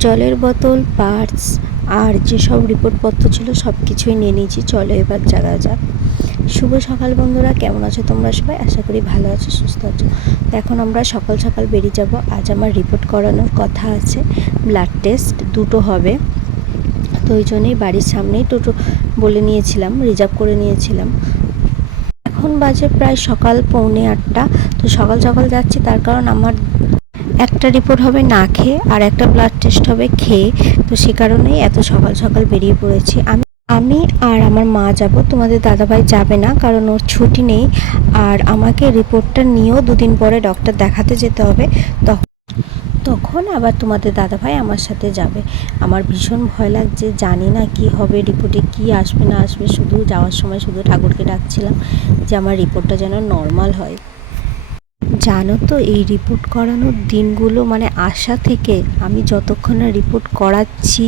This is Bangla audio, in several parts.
জলের বোতল, পার্টস আর যেসব রিপোর্টপত্র ছিল সব কিছুই নিয়ে নিয়েছি। চলো এবার যাওয়া যাক। শুভ সকাল বন্ধুরা, কেমন আছো তোমরা সবাই? আশা করি ভালো আছো, সুস্থ আছো। তো এখন আমরা সকাল সকাল বেরিয়ে যাব। আজ আমার রিপোর্ট করানোর কথা আছে, ব্লাড টেস্ট দুটো হবে। তো ওই জন্যই বাড়ির সামনেই টোটো বলে নিয়েছিলাম, রিজার্ভ করে নিয়েছিলাম। এখন বাজে প্রায় সকাল 7:45। তো সকাল সকাল যাচ্ছি, তার কারণ আমার একটা রিপোর্ট হবে না খেয়ে আর একটা ব্লাড টেস্ট হবে খেয়ে। তো সে কারণেই এত সকাল সকাল বেরিয়ে পড়েছি। আমি আর আমার মা যাব, তোমাদের দাদাভাই যাবে না, কারণ ওর ছুটি নেই। আর আমাকে রিপোর্টটা নিয়েও 2 দিন পরে ডক্টর দেখাতে যেতে হবে। তখন আবার তোমাদের দাদাভাই আমার সাথে যাবে। আমার ভীষণ ভয় লাগছে, জানি না কি হবে, রিপোর্টে কি আসবে না আসবে। শুধু যাওয়ার সময় শুধু ঠাকুরকে ডাকছিলাম যে আমার রিপোর্টটা যেন নর্মাল হয়। জানো তো, এই রিপোর্ট করানোর দিনগুলো মানে আসা থেকে আমি যতক্ষণ না রিপোর্ট করাচ্ছি,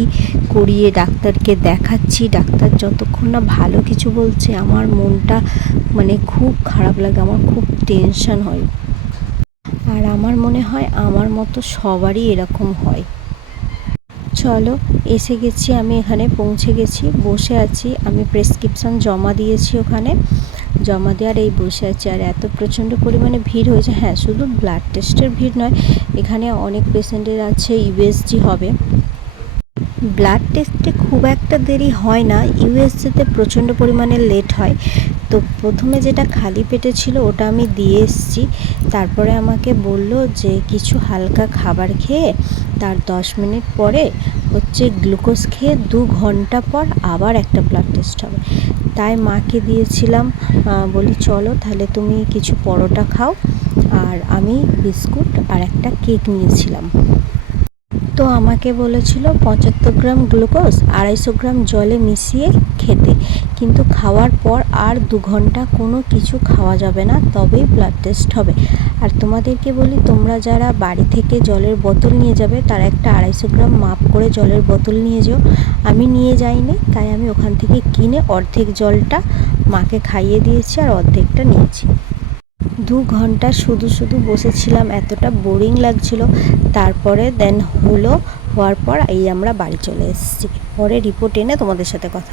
করিয়ে ডাক্তারকে দেখাচ্ছি, ডাক্তার যতক্ষণ না ভালো কিছু বলছে, আমার মনটা মানে খুব খারাপ লাগে, আমার খুব টেনশন হয়। আর আমার মনে হয় আমার মতো সবারই এরকম হয়। চলো, এসে গেছি, আমি এখানে পৌঁছে গেছি, বসে আছি। আমি প্রেসক্রিপশান জমা দিয়েছি, ওখানে জমা দেওয়ার এই বসে আছি। আর এত প্রচণ্ড পরিমাণে ভিড় হয়েছে। হ্যাঁ, শুধু ব্লাড টেস্টের ভিড় নয়, এখানে অনেক পেশেন্টের আছে, ইউএসজি হবে। ব্লাড টেস্টে খুব একটা দেরি হয় না, ইউএসজিতে প্রচণ্ড পরিমাণে লেট হয়। তো প্রথমে যেটা খালি পেটে ছিল ওটা আমি দিয়ে এসেছি। তারপরে আমাকে বলল যে কিছু হালকা খাবার খেয়ে তার 10 মিনিট পরে হচ্ছে গ্লুকোজ খেয়ে 2 ঘন্টা পর আবার একটা ব্লাড টেস্ট হবে। তাই মাকে দিয়েছিলাম, বলি চলো তাহলে তুমি কিছু পরোটা খাও। আর আমি বিস্কুট আর একটা কেক নিয়েছিলাম। তো আমাকে বলেছিল 75 গ্রাম গ্লুকোজ 250 গ্রাম জলে মিশিয়ে খেতে, কিন্তু খাওয়ার পর আর 2 ঘন্টা কোনো কিছু খাওয়া যাবে না, তবেই ব্লাড টেস্ট হবে। আর তোমাদেরকে বলি, তোমরা যারা বাড়ি থেকে জলের বোতল নিয়ে যাবে তারা একটা 250 গ্রাম মাপ করে জলের বোতল নিয়ে যেও। আমি নিয়ে যাইনি, তাই আমি ওখান থেকে কিনে অর্ধেক জলটা মাকে খাইয়ে দিয়েছি আর অর্ধেকটা নিয়েছি। 2 ঘন্টা শুধু শুধু বসেছিলাম, এতটা বোরিং লাগছিল। তারপরে হওয়ার পর এই আমরা বাড়ি চলে এসেছি। পরে রিপোর্ট এনে তোমাদের সাথে কথা